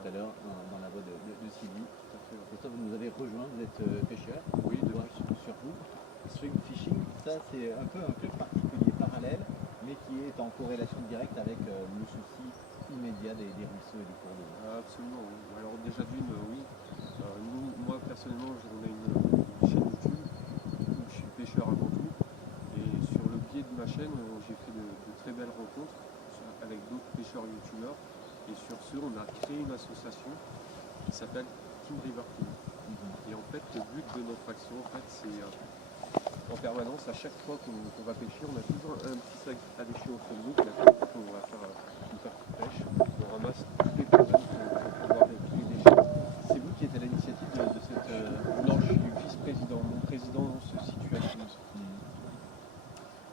tout à l'heure dans la voix de Sylvie. Christophe, vous nous avez rejoint, vous êtes pêcheur. Oui, sur vous. Stream fishing, ça c'est un peu un club particulier, parallèle, mais qui est en corrélation directe avec le souci immédiat des ruisseaux et des cours d'eau. absolument. Oui. Alors déjà d'une, oui. Moi personnellement, on a une chaîne YouTube où je suis pêcheur avant tout. Et sur le biais de ma chaîne, j'ai fait de très belles rencontres avec d'autres pêcheurs youtubeurs. Et sur ce, on a créé une association qui s'appelle Team River Team. Et en fait, le but de notre action, en fait, c'est en permanence, à chaque fois qu'on va pêcher, on a toujours un petit sac à déchets au fond de nous. Puis à chaque fois qu'on va faire une partie de pêche, on ramasse toutes les poubelles pour pouvoir tous les déchets. C'est vous qui êtes à l'initiative de cette... Non, je suis vice-président. Mon président se situe à Toulouse.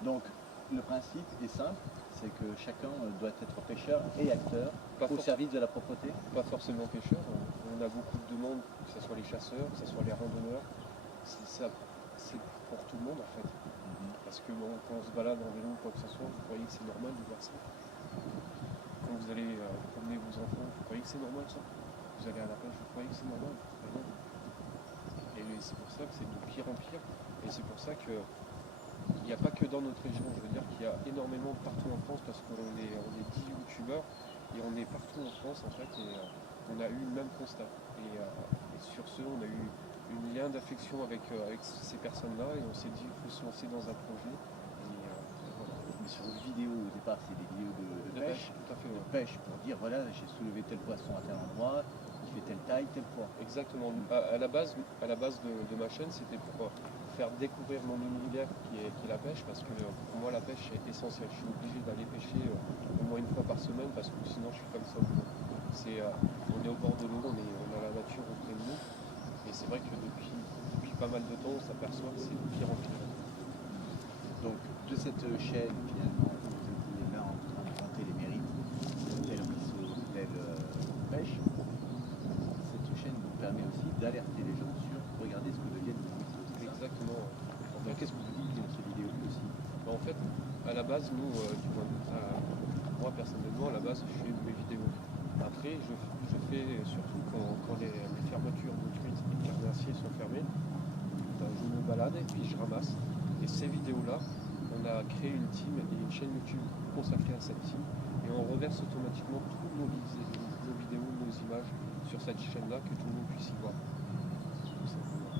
Donc, le principe est simple, c'est que chacun doit être pêcheur et acteur au service de la propreté. Pas forcément pêcheur. On a beaucoup de demandes, que ce soit les chasseurs, que ce soit les randonneurs. C'est pour tout le monde en fait. Parce que quand on se balade en vélo ou quoi que ce soit, vous croyez que c'est normal de voir ça. Quand vous allez promener vos enfants, vous croyez que c'est normal ça. Vous allez à la pêche, vous croyez que c'est normal. Et c'est pour ça que c'est de pire en pire. Et c'est pour ça que il n'y a pas que dans notre région. Je veux dire qu'il y a énormément partout en France parce qu'on est 10 youtubeurs et on est partout en France en fait. Et on a eu le même constat. Et sur ce, on a eu une lien d'affection avec ces personnes-là et on s'est dit qu'il faut se lancer dans un projet. Voilà. Mais sur vos vidéos au départ, c'est des vidéos de pêche. Tout à fait. De pêche pour dire voilà, j'ai soulevé tel poisson à tel endroit, il fait telle taille, tel poids. Exactement. À la base de ma chaîne, c'était pour faire découvrir mon univers qui est la pêche parce que pour moi la pêche est essentielle. Je suis obligé d'aller pêcher au moins une fois par semaine parce que sinon je suis comme ça. On est au bord de l'eau, on a la nature auprès de nous. Et c'est vrai que depuis pas mal de temps, on s'aperçoit que c'est de pire en pire. Donc, de cette chaîne, finalement, vous êtes là en train de vanter les mérites, tel ruisseau, telle pêche. Cette chaîne vous permet aussi d'alerter les gens sur regardez ce que deviennent les ruisseaux. Exactement. Qu'est-ce que vous dites dans ces vidéos aussi? En fait, à la base, nous, moi personnellement, à la base, je fais mes vidéos. Après, je fais surtout quand les fermetures de truites et carnassiers sont fermées, je me balade et puis je ramasse. Et ces vidéos-là, on a créé une team et une chaîne YouTube consacrée à cette team et on reverse automatiquement toutes nos vidéos, nos images sur cette chaîne-là, que tout le monde puisse y voir. Tout simplement.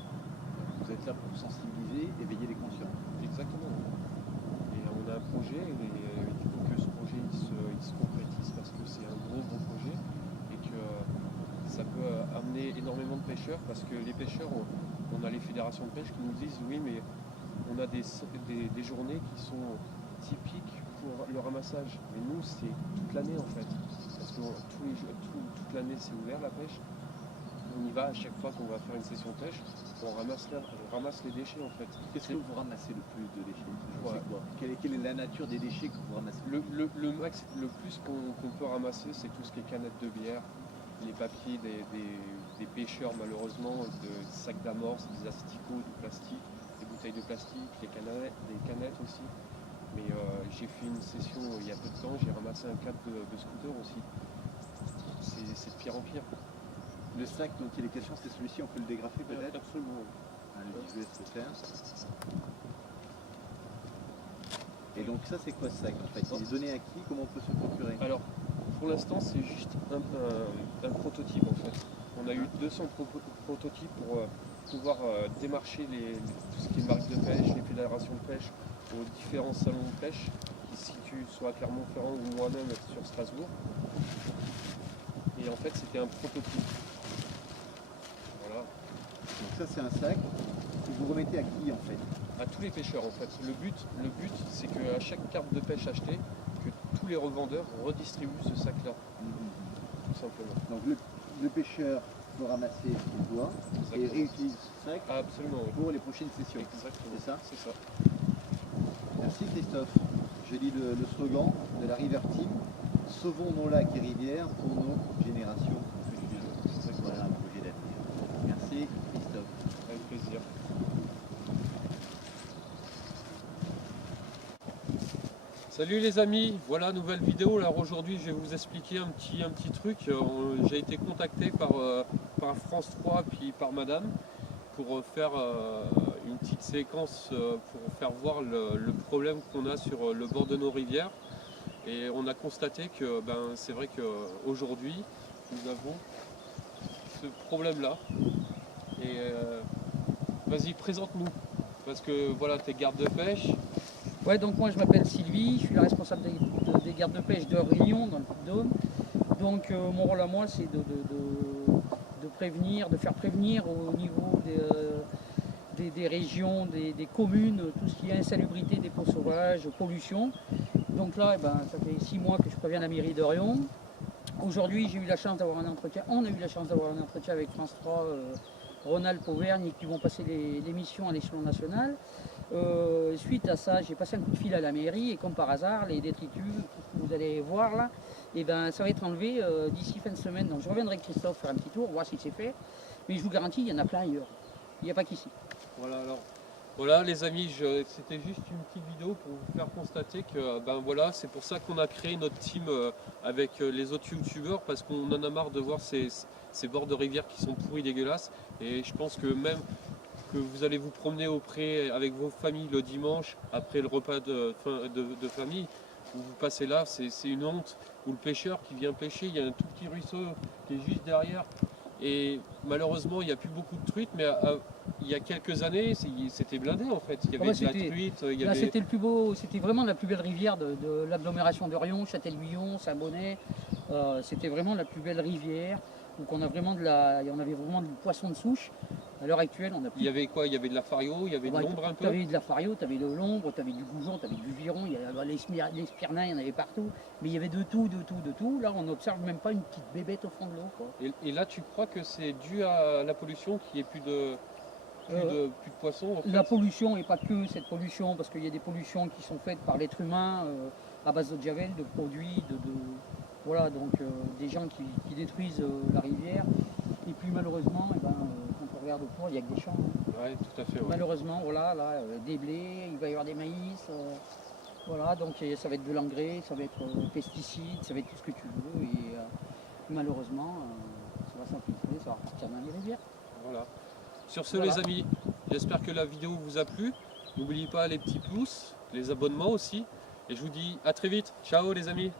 Vous êtes là pour sensibiliser, éveiller les consciences. Exactement. Et on a un projet et il faut que ce projet il se concrétise parce que c'est un gros projet et que ça peut amener énormément de pêcheurs parce que les pêcheurs, on a les fédérations de pêche qui nous disent oui mais on a des journées qui sont typiques pour le ramassage. Mais nous c'est toute l'année en fait. Parce que toute l'année c'est ouvert la pêche. On y va à chaque fois qu'on va faire une session de pêche, on ramasse les déchets en fait. Qu'est-ce que vous ramassez le plus de déchets? Ouais. Quelle est la nature des déchets que vous ramassez? Le plus qu'on peut ramasser, c'est tout ce qui est canettes de bière, les papiers des pêcheurs malheureusement, des sacs d'amorce, des asticots, du plastique, des bouteilles de plastique, des canettes aussi. Mais j'ai fait une session il y a peu de temps, j'ai ramassé un cadre de scooter aussi. C'est de pire en pire. Le sac dont il est question, c'est celui-ci, on peut le dégrafer peut-être? Absolument. Allez, je vous laisse le faire. Et donc ça c'est quoi ce sac en fait? Il est donné à qui? Comment on peut se procurer? Alors, pour l'instant c'est juste un prototype en fait. On a eu 200 prototypes pour pouvoir démarcher tout ce qui est marque de pêche, les fédérations de pêche aux différents salons de pêche qui se situent soit à Clermont-Ferrand ou moi-même sur Strasbourg. Et en fait c'était un prototype. Voilà. Donc ça c'est un sac que vous remettez à qui en fait? À tous les pêcheurs en fait. Le but c'est qu'à chaque carte de pêche achetée, que tous les revendeurs redistribuent ce sac-là. Tout simplement. Donc le pêcheur peut ramasser ce qu'il doit et réutilise ce sac pour les prochaines sessions. Exactement. C'est ça? C'est ça. Merci Christophe. Je lis le slogan de la River Team. Sauvons nos lacs et rivières pour nos générations futures. Voilà un projet d'avenir. Merci Christophe. Avec plaisir. Salut les amis, voilà nouvelle vidéo. Alors aujourd'hui je vais vous expliquer un petit truc. J'ai été contacté par France 3 puis par Madame pour faire une petite séquence pour faire voir le problème qu'on a sur le bord de nos rivières. Et on a constaté que c'est vrai qu'aujourd'hui nous avons ce problème là. Et vas-y, présente-nous, parce que voilà, tu es garde de pêche. Ouais, donc moi je m'appelle Sylvie, je suis la responsable des gardes de pêche de Rion dans le Puy-de-Dôme. Donc mon rôle à moi c'est de prévenir, de faire prévenir au niveau des régions, des communes, tout ce qui est insalubrité, dépôts sauvages, pollution. Donc là, ça fait 6 mois que je préviens la mairie de Rion. Aujourd'hui j'ai eu la chance d'avoir un entretien, on a eu la chance d'avoir un entretien avec France 3, Rhône-Alpes-Auvergne, qui vont passer l'émission à l'échelon national. Suite à ça, j'ai passé un coup de fil à la mairie et comme par hasard, les détritus, tout ce que vous allez voir là, ça va être enlevé d'ici fin de semaine. Donc je reviendrai avec Christophe faire un petit tour, voir si c'est fait. Mais je vous garantis, il y en a plein ailleurs. Il n'y a pas qu'ici. Voilà, alors voilà les amis, c'était juste une petite vidéo pour vous faire constater que voilà, c'est pour ça qu'on a créé notre team avec les autres youtubeurs, parce qu'on en a marre de voir ces bords de rivière qui sont pourris, dégueulasses. Et je pense que même que vous allez vous promener au pré avec vos familles le dimanche après le repas de famille, où vous passez là, c'est une honte. Où le pêcheur qui vient pêcher, il y a un tout petit ruisseau qui est juste derrière. Et malheureusement, il n'y a plus beaucoup de truites, mais il y a quelques années, c'était blindé en fait. Il y avait de la truite. Là, c'était le plus beau, c'était vraiment la plus belle rivière de l'agglomération de Rion, Châtel-Guyon, Saint-Bonnet. C'était vraiment la plus belle rivière. Donc on avait vraiment du poisson de souche. À l'heure actuelle, on a plus. Il y avait quoi? Il y avait de la fario, il y avait de l'ombre un peu. Tu avais de la fario, tu avais de l'ombre, tu avais du goujon, tu avais du viron, il y avait les spirnins, il y en avait partout. Mais il y avait de tout. Là, on n'observe même pas une petite bébête au fond de l'eau, quoi. Et là, tu crois que c'est dû à la pollution, qu'il n'y ait plus de poissons en fait? La pollution, et pas que cette pollution, parce qu'il y a des pollutions qui sont faites par l'être humain à base de javel, de produits, voilà, donc des gens qui détruisent la rivière. Et puis malheureusement, quand on regarde autour, il n'y a que des champs. Ouais, tout à fait. Ouais. Malheureusement, voilà, là, des blés, il va y avoir des maïs. Voilà, donc ça va être de l'engrais, ça va être pesticides, ça va être tout ce que tu veux. Et malheureusement, ça va s'infiltrer, ça va repartir dans les rivières. Voilà. Sur ce, les amis, j'espère que la vidéo vous a plu. N'oubliez pas les petits pouces, les abonnements aussi. Et je vous dis à très vite. Ciao les amis.